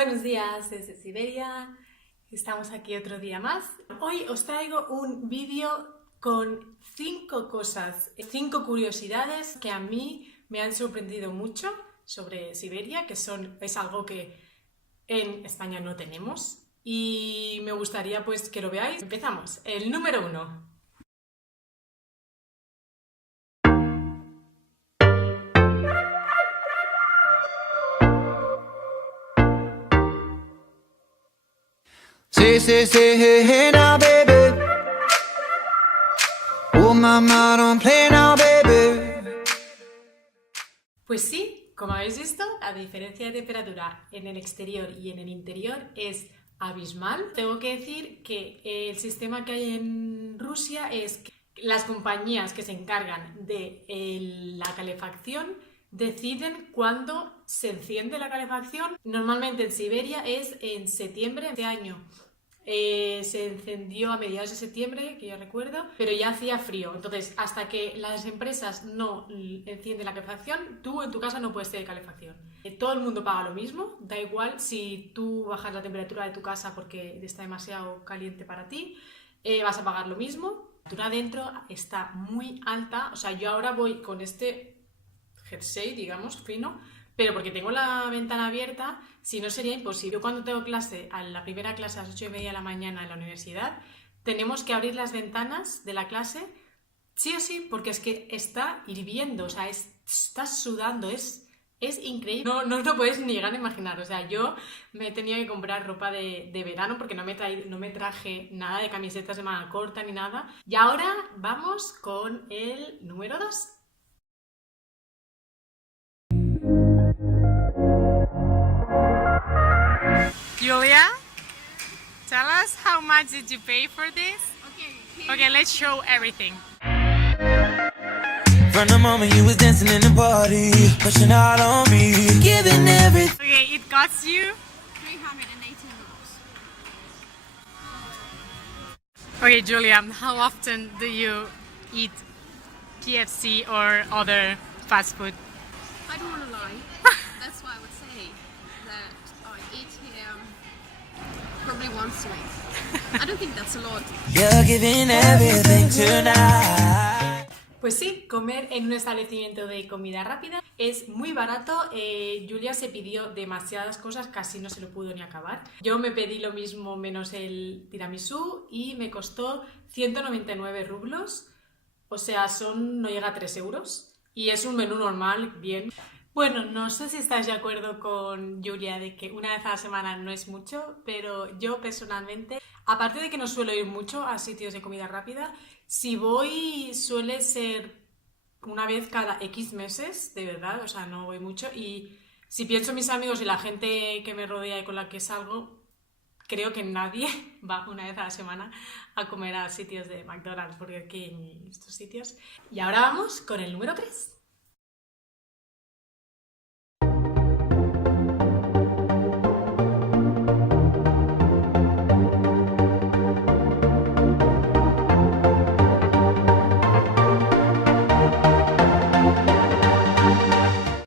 Buenos días desde Siberia, estamos aquí otro día más. Hoy os traigo un vídeo con 5 cosas, 5 curiosidades que a mí me han sorprendido mucho sobre Siberia, es algo que en España no tenemos y me gustaría pues que lo veáis. Empezamos. El número 1. Say, hey, hey now, baby. Oh, mama, don't play now, baby. Pues sí, como habéis visto, la diferencia de temperatura en el exterior y en el interior es abismal. Tengo que decir que el sistema que hay en Rusia es que las compañías que se encargan de la calefacción deciden cuándo se enciende la calefacción. Normalmente en Siberia es en septiembre de este año. Se encendió a mediados de septiembre, que yo recuerdo, pero ya hacía frío. Entonces, hasta que las empresas no encienden la calefacción, tú en tu casa no puedes tener calefacción. Todo el mundo paga lo mismo, da igual si tú bajas la temperatura de tu casa porque está demasiado caliente para ti, vas a pagar lo mismo. La temperatura dentro está muy alta, o sea, yo ahora voy con este jersey, digamos, fino, pero porque tengo la ventana abierta, si no sería imposible. Yo cuando tengo clase, la primera clase a las 8:30 de la mañana en la universidad, tenemos que abrir las ventanas de la clase, sí o sí, porque es que está hirviendo, o sea, estás sudando, es increíble. No os lo podéis ni llegar a imaginar, o sea, yo me he tenido que comprar ropa de verano porque no me traje nada de camisetas de manga corta ni nada. Y ahora vamos con el número 2. Julia, tell us how much did you pay for this? Okay, let's show everything. From the moment you was dancing in the party, pushing out on me, giving everything. Okay, it costs you 318 rubles. Okay, Julia, how often do you eat KFC or other fast food? I don't want to lie. That's why I would say that I eat here probably once a week. I don't think that's a lot. You're giving everything tonight. Pues sí, comer en un establecimiento de comida rápida es muy barato. Julia se pidió demasiadas cosas, casi no se lo pudo ni acabar. Yo me pedí lo mismo menos el tiramisú y me costó 199 rublos, o sea, no llega a 3 euros. Y es un menú normal, bien. Bueno, no sé si estáis de acuerdo con Julia de que una vez a la semana no es mucho, pero yo personalmente, aparte de que no suelo ir mucho a sitios de comida rápida, si voy suele ser una vez cada X meses, de verdad, o sea, no voy mucho. Y si pienso en mis amigos y la gente que me rodea y con la que salgo, creo que nadie va una vez a la semana a comer a sitios de McDonald's, porque aquí en estos sitios. Y ahora vamos con el número 3.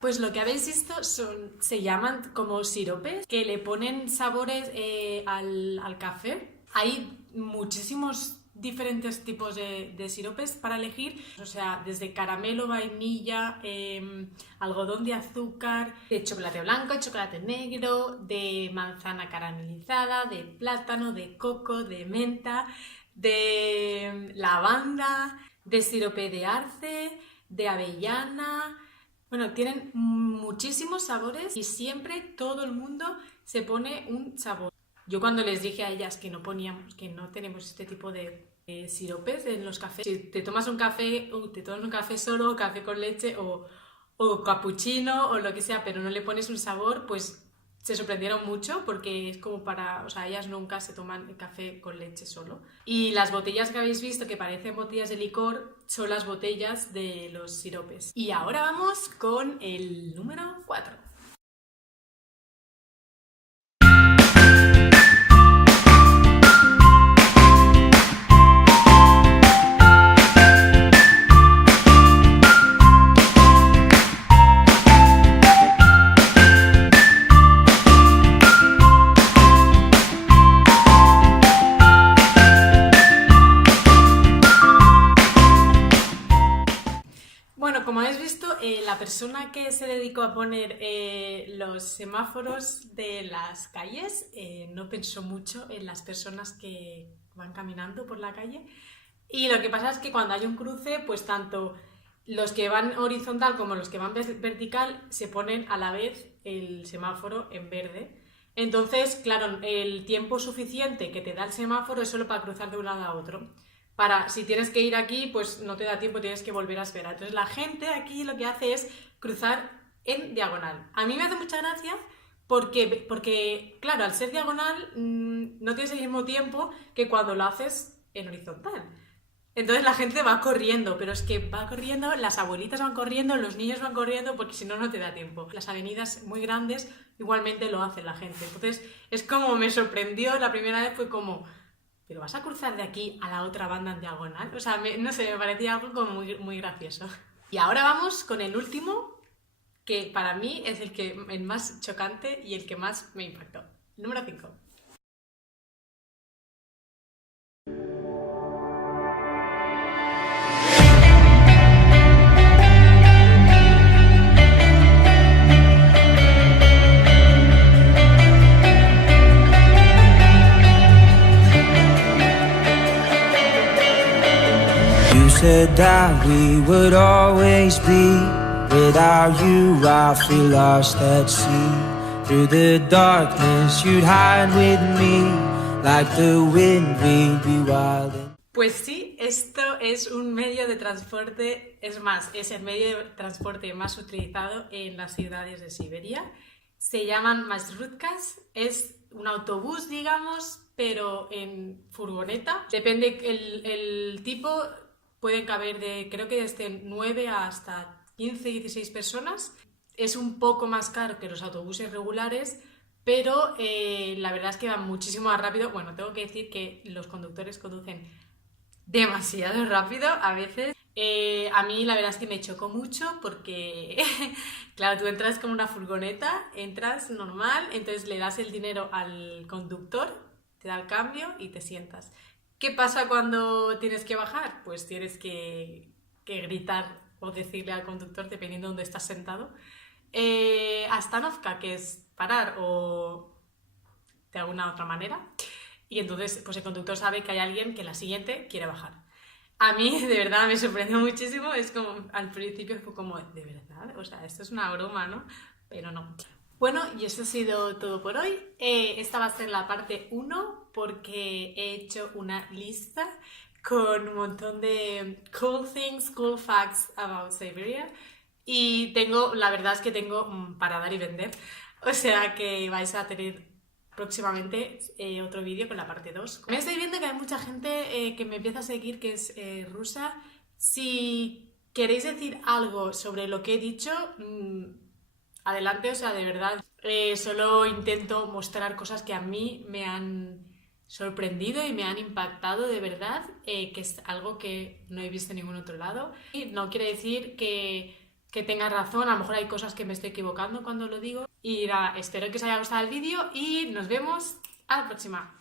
Pues lo que habéis visto se llaman como siropes que le ponen sabores al café. Hay muchísimos diferentes tipos de siropes para elegir, o sea, desde caramelo, vainilla, algodón de azúcar, de chocolate blanco, chocolate negro, de manzana caramelizada, de plátano, de coco, de menta, de lavanda, de sirope de arce, de avellana. Bueno, tienen muchísimos sabores y siempre todo el mundo se pone un sabor. Yo cuando les dije a ellas que no tenemos este tipo de siropes en los cafés, si te tomas un café, te tomas un café solo, café con leche o cappuccino o lo que sea, pero no le pones un sabor, pues se sorprendieron mucho porque es como o sea, ellas nunca se toman el café con leche solo. Y las botellas que habéis visto que parecen botellas de licor son las botellas de los siropes. Y ahora vamos con el número 4. la persona que se dedicó a poner los semáforos de las calles no pensó mucho en las personas que van caminando por la calle. Y lo que pasa es que cuando hay un cruce, pues tanto los que van horizontal como los que van vertical se ponen a la vez el semáforo en verde. Entonces, claro, el tiempo suficiente que te da el semáforo es solo para cruzar de un lado a otro. Si tienes que ir aquí, pues no te da tiempo, tienes que volver a esperar. Entonces la gente aquí lo que hace es cruzar en diagonal. A mí me hace mucha gracia porque claro, al ser diagonal no tienes el mismo tiempo que cuando lo haces en horizontal. Entonces la gente va corriendo, pero es que va corriendo, las abuelitas van corriendo, los niños van corriendo, porque si no, no te da tiempo. Las avenidas muy grandes igualmente lo hace la gente. Entonces es como me sorprendió, la primera vez fue como, ¿pero vas a cruzar de aquí a la otra banda en diagonal? O sea, no sé, me parecía algo como muy, muy gracioso. Y ahora vamos con el último, que para mí es el más chocante y el que más me impactó. Número 5. You said that we would always be. Without you, I feel lost at sea. Through the darkness, you'd hide with me. Like the wind, we'd be wild. Pues sí, esto es un medio de transporte, es más, es el medio de transporte más utilizado en las ciudades de Siberia. Se llaman marshrutkas, es un autobús, digamos, pero en furgoneta. Depende el tipo, pueden caber creo que desde 9 hasta 15, 16 personas. Es un poco más caro que los autobuses regulares, pero la verdad es que van muchísimo más rápido. Bueno, tengo que decir que los conductores conducen demasiado rápido a veces. A mí la verdad es que me chocó mucho porque, claro, tú entras con una furgoneta, entras normal, entonces le das el dinero al conductor, te da el cambio y te sientas. ¿Qué pasa cuando tienes que bajar? Pues tienes que gritar o decirle al conductor, dependiendo de dónde estás sentado, Astanovka, que es parar, o de alguna otra manera. Y entonces pues el conductor sabe que hay alguien que la siguiente quiere bajar. A mí de verdad me sorprendió muchísimo, es como, al principio fue como, ¿de verdad? O sea, esto es una broma, ¿no? Pero no. Bueno, y esto ha sido todo por hoy. Esta va a ser la parte 1 porque he hecho una lista con un montón de cool things, cool facts about Siberia. Y la verdad es que tengo para dar y vender. O sea que vais a tener próximamente otro vídeo con la parte 2. Me estoy viendo que hay mucha gente que me empieza a seguir que es rusa. Si queréis decir algo sobre lo que he dicho, adelante, o sea, de verdad. Solo intento mostrar cosas que a mí me han sorprendido y me han impactado de verdad, que es algo que no he visto en ningún otro lado. Y no quiere decir que tenga razón, a lo mejor hay cosas que me estoy equivocando cuando lo digo. Y nada, espero que os haya gustado el vídeo y nos vemos a la próxima.